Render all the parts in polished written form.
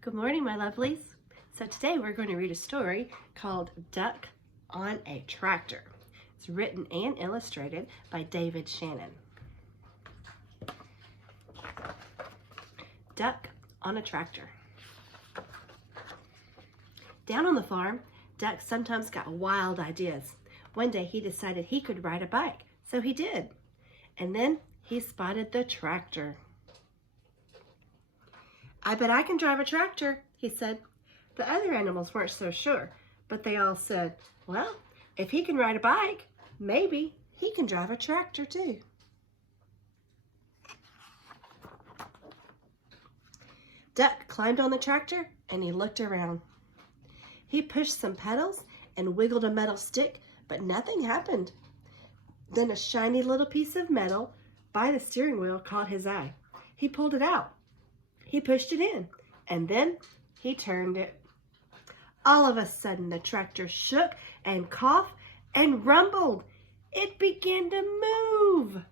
Good morning, my lovelies. So today we're going to read a story called Duck on a Tractor. It's written and illustrated by David Shannon. Duck on a Tractor. Down on the farm, Duck sometimes got wild ideas. One day he decided he could ride a bike, so he did. And then he spotted the tractor. "I bet I can drive a tractor," he said. The other animals weren't so sure, but they all said, "Well, if he can ride a bike, maybe he can drive a tractor too." Duck climbed on the tractor and he looked around. He pushed some pedals and wiggled a metal stick, but nothing happened. Then a shiny little piece of metal by the steering wheel caught his eye. He pulled it out. He pushed it in, and then he turned it. All of a sudden, the tractor shook and coughed and rumbled. It began to move.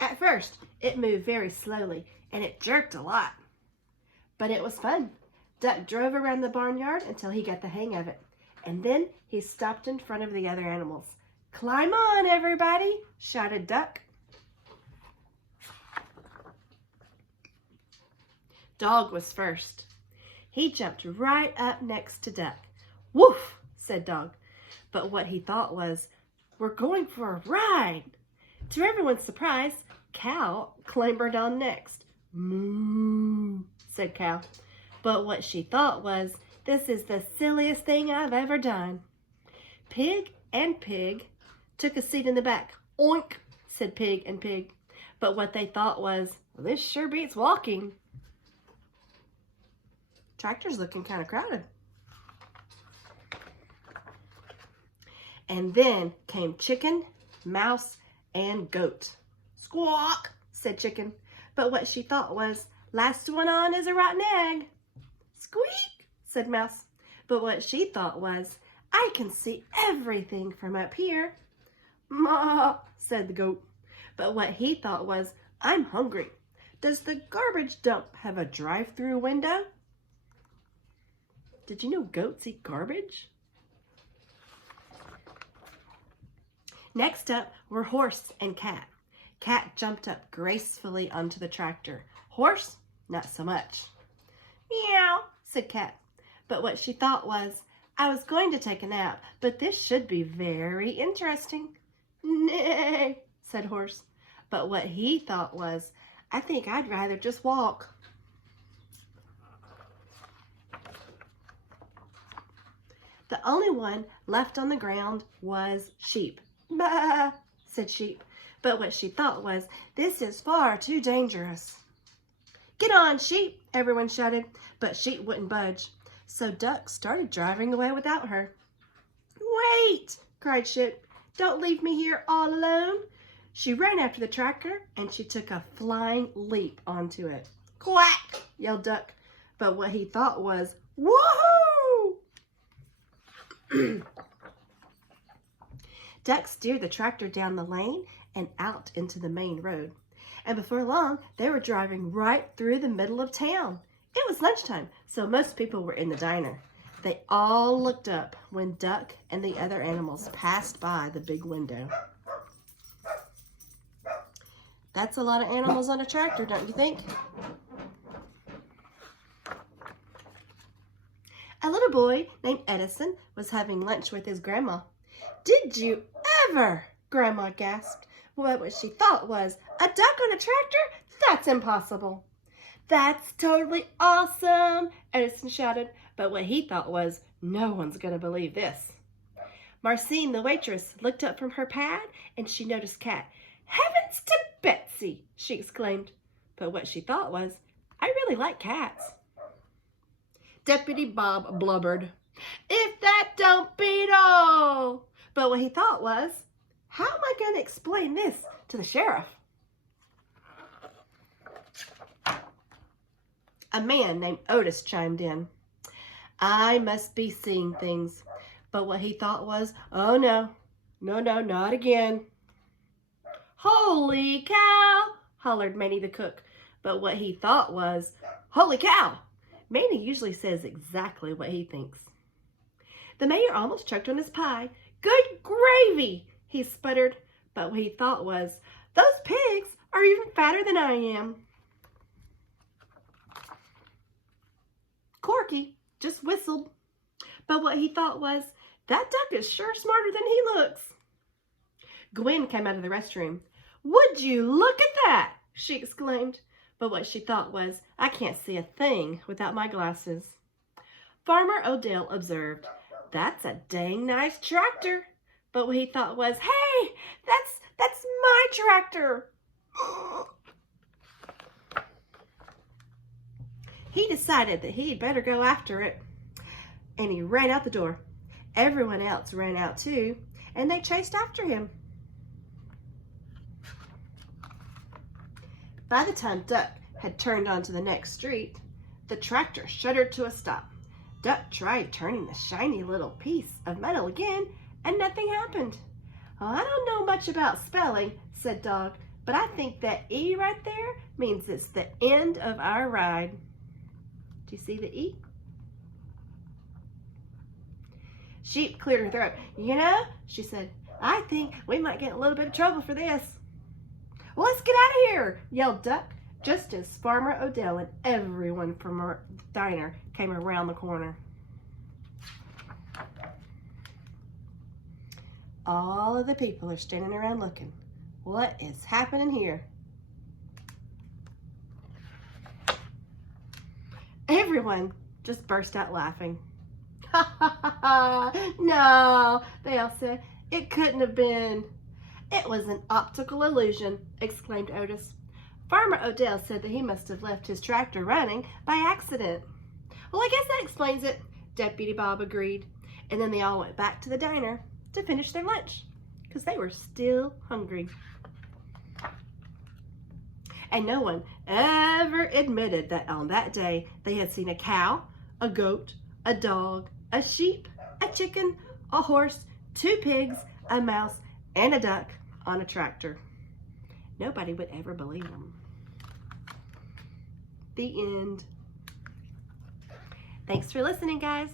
At first, it moved very slowly, and it jerked a lot. But it was fun. Duck drove around the barnyard until he got the hang of it, and then he stopped in front of the other animals. "Climb on, everybody," shouted Duck. Dog was first. He jumped right up next to Duck. "Woof," said Dog. But what he thought was, "We're going for a ride." To everyone's surprise, Cow clambered on next. "Moo," said Cow. But what she thought was, "This is the silliest thing I've ever done." Pig and Pig took a seat in the back. "Oink," said Pig and Pig. But what they thought was, "Well, this sure beats walking." Tractor's looking kind of crowded. And then came Chicken, Mouse, and Goat. "Squawk," said Chicken. But what she thought was, "Last one on is a rotten egg." "Squeak," said Mouse. But what she thought was, "I can see everything from up here." "Ma," said the Goat. But what he thought was, "I'm hungry. Does the garbage dump have a drive-through window?" Did you know goats eat garbage? Next up were Horse and Cat. Cat jumped up gracefully onto the tractor. Horse, not so much. "Meow," said Cat. But what she thought was, "I was going to take a nap, but this should be very interesting." "Nay," said Horse. But what he thought was, "I think I'd rather just walk." The only one left on the ground was Sheep. "Bah," said Sheep. But what she thought was, "This is far too dangerous." "Get on, Sheep," everyone shouted, but Sheep wouldn't budge. So Duck started driving away without her. "Wait," cried Sheep. "Don't leave me here all alone." She ran after the tractor and she took a flying leap onto it. "Quack," yelled Duck. But what he thought was, "Woohoo!" Duck steered the tractor down the lane and out into the main road. And before long, they were driving right through the middle of town. It was lunchtime, so most people were in the diner. They all looked up when Duck and the other animals passed by the big window. That's a lot of animals on a tractor, don't you think? A little boy named Edison was having lunch with his grandma. "Did you ever?" Grandma gasped. What she thought was, "A duck on a tractor? That's impossible." "That's totally awesome," Edison shouted. But what he thought was, "No one's going to believe this." Marcine, the waitress, looked up from her pad and she noticed Cat. "Heavens to Betsy," she exclaimed. But what she thought was, "I really like cats." Deputy Bob blubbered, "If that don't beat all." But what he thought was, "How am I going to explain this to the sheriff?" A man named Otis chimed in. "I must be seeing things." But what he thought was, "Oh no, not again." "Holy cow," hollered Manny the cook. But what he thought was, "Holy cow, Manny usually says exactly what he thinks. The mayor almost choked on his pie. Good gravy, he sputtered, but what he thought was, those pigs are even fatter than I am. Corky just whistled, but what he thought was, that duck is sure smarter than he looks. Gwen came out of the restroom. Would you look at that, she exclaimed, but what she thought was, I can't see a thing without my glasses. Farmer Odell observed, that's a dang nice tractor, but what he thought was, hey, that's my tractor. He decided that he'd better go after it, and he ran out the door. Everyone else ran out too, and they chased after him. By the time Duck had turned onto the next street, the tractor shuddered to a stop. Duck tried turning the shiny little piece of metal again, and nothing happened. Oh, I don't know much about spelling, said Dog, but I think that E right there means it's the end of our ride. Do you see the E? Sheep cleared her throat. You know, she said, I think we might get in a little bit of trouble for this. Well, let's get out of here, yelled Duck, just as Farmer Odell and everyone from the diner came around the corner. All of the people are standing around looking. What is happening here? Everyone just burst out laughing. Ha ha ha ha! No, they all said, it couldn't have been. It was an optical illusion, exclaimed Otis. Farmer Odell said that he must have left his tractor running by accident. Well, I guess that explains it, Deputy Bob agreed. And then they all went back to the diner to finish their lunch because they were still hungry. And no one ever admitted that on that day they had seen a cow, a goat, a dog, a sheep, a chicken, a horse, 2 pigs, a mouse, and a duck on a tractor. Nobody would ever believe them. The end. Thanks for listening, guys.